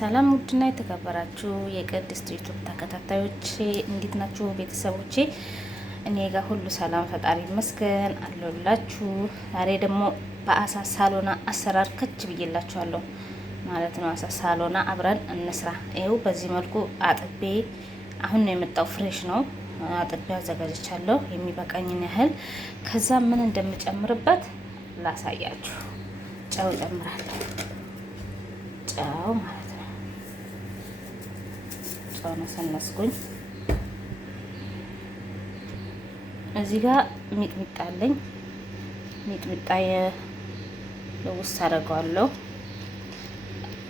ሰላም ውድና የተከበራችሁ የቅድስት ዩቱብ ተከታታዮች እንዴት ናችሁ? ቤተሰቦቼ እኔ ጋር ሁሉ ሰላም ፈጣሪ ይመስገን አለሁላችሁ። ዛሬ ደግሞ በአሳ ሳሎና አሰራር ከች ብዬላችኋለሁ ማለት ነው። አሳ ሳሎና አብረን እንስራ። ይኸው በዚህ መልኩ አጥቤ አሁን ነው የመጣው፣ ፍሬሽ ነው። አጥቤ አዘጋጅቻለሁ የሚበቃኝን ያህል። ከዛ ምን እንደምጨምርበት ላሳያችሁ። ጨው ጨምራለሁ። ጨው ማለት ነው። ጨው ነሰነስኩኝ። እዚህ ጋር ሚጥሚጣ አለኝ። ሚጥሚጣ የውስጥ አደርገዋለሁ።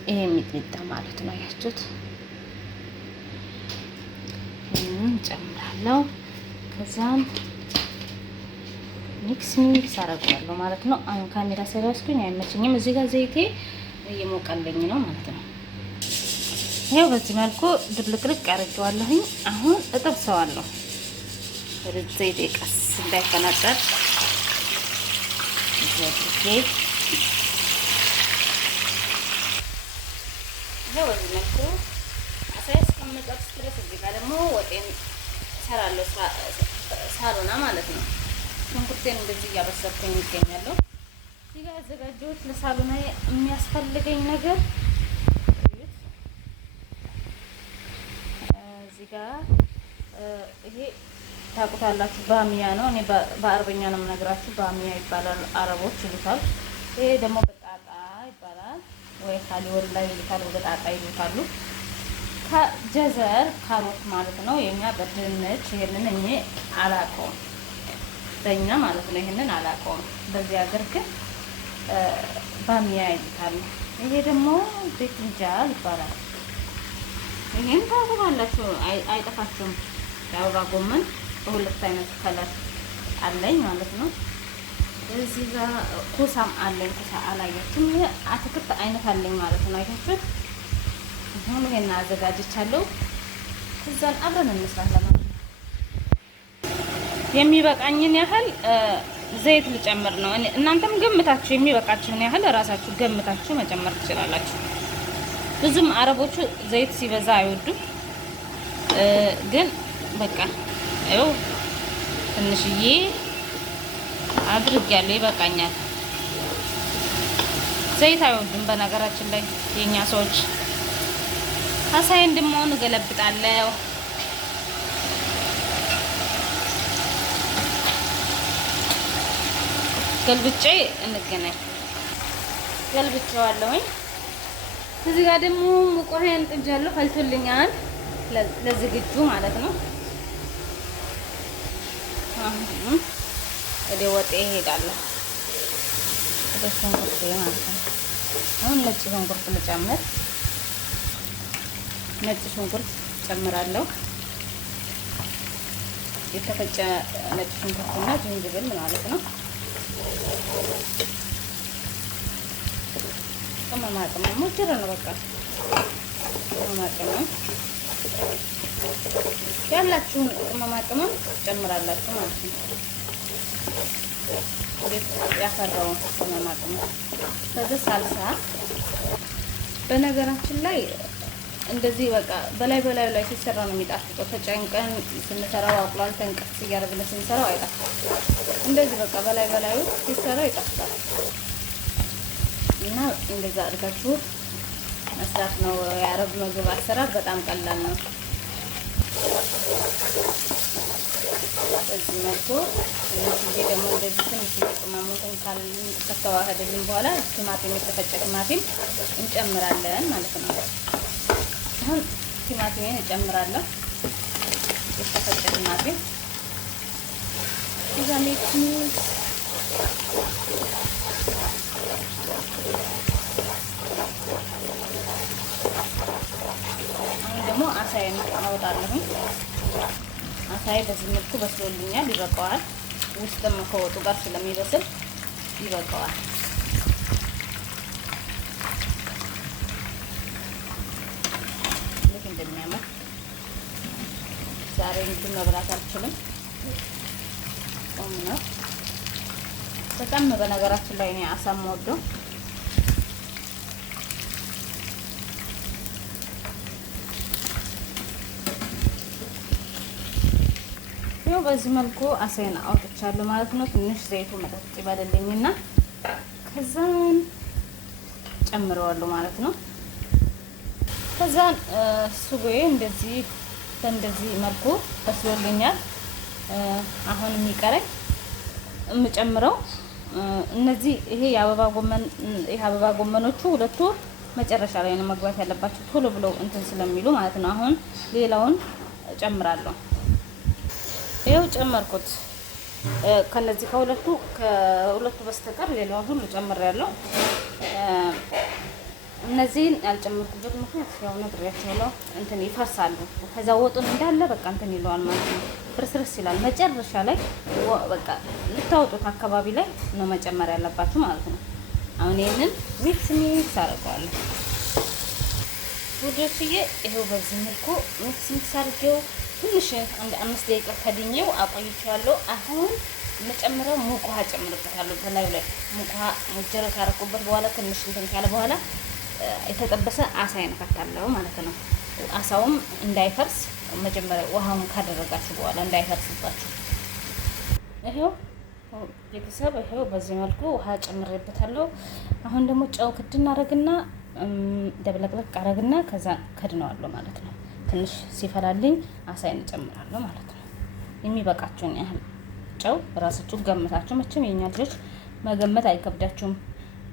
ይሄ ሚጥሚጣ ማለት ነው። ያችሁት ይሄንን ጨምራለሁ። ከዛም ሚክስ አደርገዋለሁ ማለት ነው። አሁን ካሜራ ስለያዝኩኝ አይመችኝም። እዚህ ጋር ዘይቴ እየሞቀልኝ ነው ማለት ነው። ይሄው በዚህ መልኩ ድብልቅልቅ አድርጌዋለሁኝ። አሁን እጠብሰዋለሁ። ዘይቴ ቀስ እንዳይፈናጠር ይሄው በዚህ መልኩ አሳይ እስከምጠብስ ድረስ እዚህ ጋር ደግሞ ወጤን እሰራለሁ። ሳሎና ማለት ነው። ሽንኩርቴን እንደዚህ እያበሰልኩኝ ይገኛለሁ። እዚህ ጋር ያዘጋጀሁት ለሳሎና የሚያስፈልገኝ ነገር እዚህ ጋር ይሄ ታውቁታላችሁ፣ ባሚያ ነው። እኔ በአረበኛ ነው የምነግራችሁ። ባሚያ ይባላል፣ አረቦች ይሉታል። ይሄ ደግሞ በጣጣ ይባላል፣ ወይ ካሊወር ላይ ይሉታል፣ ወይ በጣጣ ይሉታሉ። ከጀዘር ካሮት ማለት ነው። የኛ በድንች ይሄንን እኔ አላውቀውም፣ በእኛ ማለት ነው። ይሄንን አላውቀውም። በዚህ ሀገር ግን ባሚያ ይሉታል። ይሄ ደግሞ ቤትንጃል ይባላል። ይሄን ታውቁታላችሁ፣ አይጠፋችሁም። የአበባ ጎመን በሁለት አይነት ከለር አለኝ ማለት ነው። እዚህ ጋር ኩሳም አለኝ። ኩሳ አላያችሁም? ይሄ አትክልት አይነት አለኝ ማለት ነው። አይታችሁት? አሁን ይሄን አዘጋጅቻለሁ። ከዛን አብረን እንስራለን ማለት ነው። የሚበቃኝን ያህል ዘይት ልጨምር ነው። እናንተም ገምታችሁ የሚበቃችሁን ያህል ራሳችሁ ገምታችሁ መጨመር ትችላላችሁ። ብዙም አረቦቹ ዘይት ሲበዛ አይወዱም፣ ግን በቃ ይኸው ትንሽዬ አድርጌያለሁ፣ ይበቃኛል። ዘይት አይወዱም በነገራችን ላይ የኛ ሰዎች። አሳይ እንደምሆን እገለብጣለሁ። ገልብጬ እንገናኝ። ገልብጬዋለሁኝ። እዚህ ጋር ደግሞ ሙቅ ውሃዬን ጥጃለሁ፣ ፈልቶልኛል ለዝግጁ ማለት ነው። አሁን ወደ ወጤ እሄዳለሁ፣ ወደ ሽንኩርቴ ማለት ነው። አሁን ነጭ ሽንኩርት ልጨምር። ነጭ ሽንኩርት ጨምራለሁ። የተፈጨ ነጭ ሽንኩርትና ዝንጅብል ማለት ነው። ቅመማ ቅመም ሞጅር ነው። በቃ ቅመማ ቅመም ያላችሁን ቅመማ ቅመም ጨምራላችሁ ማለት ነው። እንዴት ያፈራውን ቅመማ ቅመም። ከዚህ ሳልሳ በነገራችን ላይ እንደዚህ በቃ በላዩ ላይ ሲሰራ ነው የሚጣፍጠው። ተጨንቀን ስንሰራው አቁላልተን ቀስ እያደረግን ስንሰራው አይጣፍጥም። እንደዚህ በቃ በላዩ ሲሰራው ይጣፍጣል። እና እንደዛ አድርጋችሁ መስራት ነው። የአረብ ምግብ አሰራር በጣም ቀላል ነው። በዚህ መልኩ እዚህ ደግሞ እንደዚህ ትንሽ ቅመሙን ከተዋህደልን በኋላ ቲማቲም፣ የተፈጨ ቲማቲም እንጨምራለን ማለት ነው። አሁን ቲማቲሜን እጨምራለሁ፣ የተፈጨ ቲማቲም አሁን ደግሞ አሳይን አወጣለሁ። አሳይ በዚህ መልኩ በስሎልኛል፣ ይበቃዋል። ውስጥም ከወጡ ጋር ስለሚበስል ይበቃዋል። ልክ እንደሚያምር ዛሬ እንትን መብላት አልችልም። ጾም ነው በጣም በነገራችን ላይ እኔ አሳ የምወደው ይኸው በዚህ መልኩ አሳይን አውጥቻለሁ ማለት ነው። ትንሽ ዘይቱ መጠጥ ይበልልኝና ከዛን ጨምረዋለሁ ማለት ነው። ከዛን ስጎዬ እንደዚህ በእንደዚህ መልኩ በስሎልኛል። አሁን የሚቀረኝ የምጨምረው እነዚህ የአበባ ጎመኖቹ ሁለቱ መጨረሻ ላይ ነው መግባት ያለባቸው ቶሎ ብለው እንትን ስለሚሉ ማለት ነው። አሁን ሌላውን ጨምራለሁ። ይኸው ጨመርኩት። ከነዚህ ከሁለቱ በስተቀር ሌላውን ሁሉ ጨምሬያለሁ። እነዚህን ያልጨመርኩበት ምክንያት ያው ነግሬያቸዋለሁ፣ እንትን ይፈርሳሉ። ከዛ ወጡን እንዳለ በቃ እንትን ይለዋል ማለት ነው፣ ፍርስርስ ይላል። መጨረሻ ላይ በቃ ልታወጡት አካባቢ ላይ ነው መጨመር ያለባችሁ ማለት ነው። አሁን ይሄንን ሚክስ አደርገዋለሁ ውዶችዬ። ይሄው በዚህ መልኩ ሚክስ አድርጌው ትንሽ አንድ 5 ደቂቃ ከድኜው አቆይቼዋለሁ። አሁን መጨመሪያው ሙቅ ውሃ ጨምርበታለሁ። በላዩ ላይ ሙቅ ውሃ ሙጀረ ካረኩበት በኋላ ትንሽ እንትን ካለ በኋላ የተጠበሰ አሳ ይነካታለሁ ማለት ነው። አሳውም እንዳይፈርስ መጀመሪያ ውሃውን ካደረጋችሁ በኋላ እንዳይፈርስባችሁ። ይሄው ቤተሰብ ይሄው በዚህ መልኩ ውሃ ጨምሬበታለሁ። አሁን ደግሞ ጨው ክድና አረግና ደብለቅለቅ አረግና ከዛ ከድነዋለሁ ማለት ነው። ትንሽ ሲፈላልኝ አሳይን እጨምራለሁ ማለት ነው። የሚበቃችሁን ያህል ጨው ራሳችሁ ገምታችሁ፣ መቼም የኛ ልጆች መገመት አይከብዳችሁም።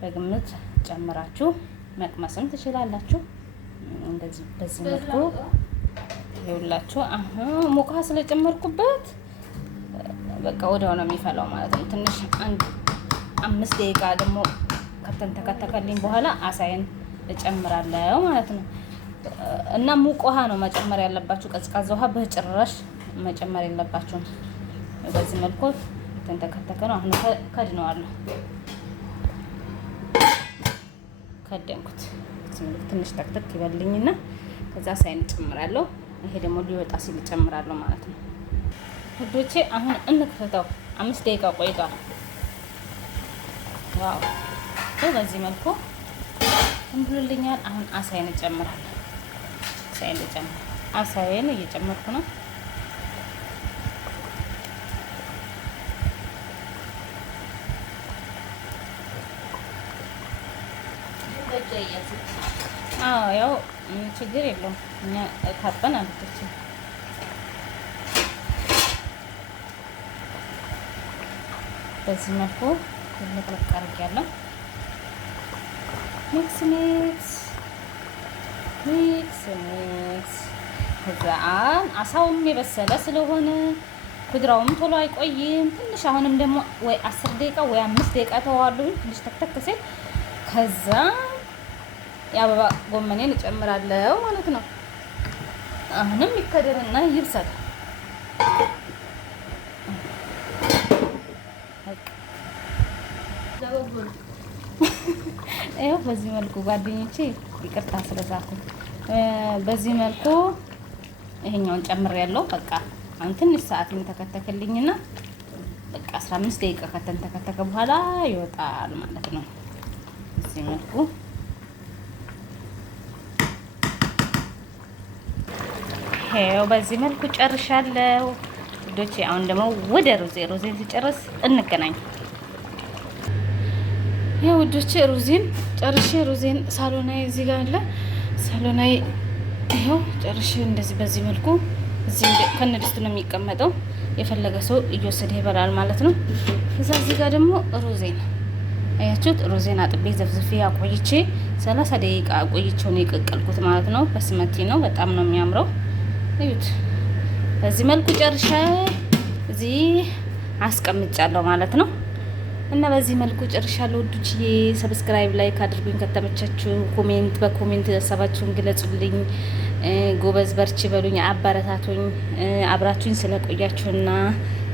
በግምት ጨምራችሁ መቅመስም ትችላላችሁ። እንደዚህ በዚህ መልኩ ይኸውላችሁ። አሁን ሙቅ ውሃ ስለጨመርኩበት በቃ ወዲያው ነው የሚፈላው ማለት ነው። ትንሽ 5 ደቂቃ ደግሞ ከተንተከተከልኝ በኋላ አሳይን እጨምራለሁ ማለት ነው። እና ሙቅ ውሃ ነው መጨመር ያለባችሁ፣ ቀዝቃዛ ውሃ በጭራሽ መጨመር የለባችሁም። በዚህ መልኩ ተንተከተከ ነው። አሁን ከድነዋለሁ። ከደንኩት ትንሽ ተክተክ ይበልኝና ከዛ አሳይን እጨምራለሁ። ይሄ ደግሞ ሊወጣ ሲል እጨምራለሁ ማለት ነው ውዶቼ። አሁን እንክተተው። 5 ደቂቃ ቆይቷል። ዋው በዚህ መልኩ እንብሎልኛል። አሁን አሳይን እጨምራለሁ። አሳይን እየጨመርኩ ነው። ያው ችግር የለውም እኛ ታጠን አልተችም። በዚህ መልኩ ለቅለቅ አድርጌያለሁ። ሚክስ ከዛን አሳውም የበሰለ ስለሆነ ኩድራውም ቶሎ አይቆይም። ትንሽ አሁንም ደግሞ ወይ 10 ደቂቃ ወይ 5 ደቂቃ ተዋዋለሁ። ትንሽ ተክተክ ሲል ከዛ የአበባ ጎመኔን እጨምራለሁ ማለት ነው። አሁንም ይከደንና ይብሰል። ይኸው በዚህ መልኩ ጓደኞቼ ይቅርታ ስለዛኩት፣ በዚህ መልኩ ይሄኛውን ጨምሬያለሁ። በቃ አሁን ትንሽ ሰዓት ተከተከልኝና በቃ 15 ደቂቃ ከተንተከተከ በኋላ ይወጣል ማለት ነው። በዚህ መልኩ ይሄው በዚህ መልኩ ጨርሻለሁ ውዶቼ። አሁን ደግሞ ወደ ሩዜን ሲጨርስ እንገናኝ። ይሄው ውዶቼ ሩዜን ጨርሼ ሳሎናይ እዚህ ጋር አለ። ሳሎናይ ይሄው ጨርሼ እንደዚህ በዚህ መልኩ እዚህ ከነድስቱ ነው የሚቀመጠው። የፈለገ ሰው እየወሰደ ይበላል ማለት ነው። እዛ እዚህ ጋር ደግሞ ሩዜን አያችሁት። ሩዜን አጥቤ ዘፍዝፌ አቆይቼ 30 ደቂቃ አቆይቼው ነው የቀቀልኩት ማለት ነው። በስመቲ ነው፣ በጣም ነው የሚያምረው። እዩት። በዚህ መልኩ ጨርሼ እዚህ አስቀምጫለሁ ማለት ነው። እና በዚህ መልኩ ጨርሻለሁ ውዶችዬ። ሰብስክራይብ ላይክ አድርጉኝ ከተመቻችሁ። በኮሜንት ሀሳባችሁን ግለጹልኝ። ጎበዝ በርቺ በሉኝ፣ አበረታቱኝ። አብራችሁኝ ስለቆያችሁና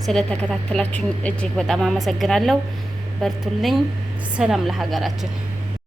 ስለተከታተላችሁኝ እጅግ በጣም አመሰግናለሁ። በርቱልኝ። ሰላም ለሀገራችን።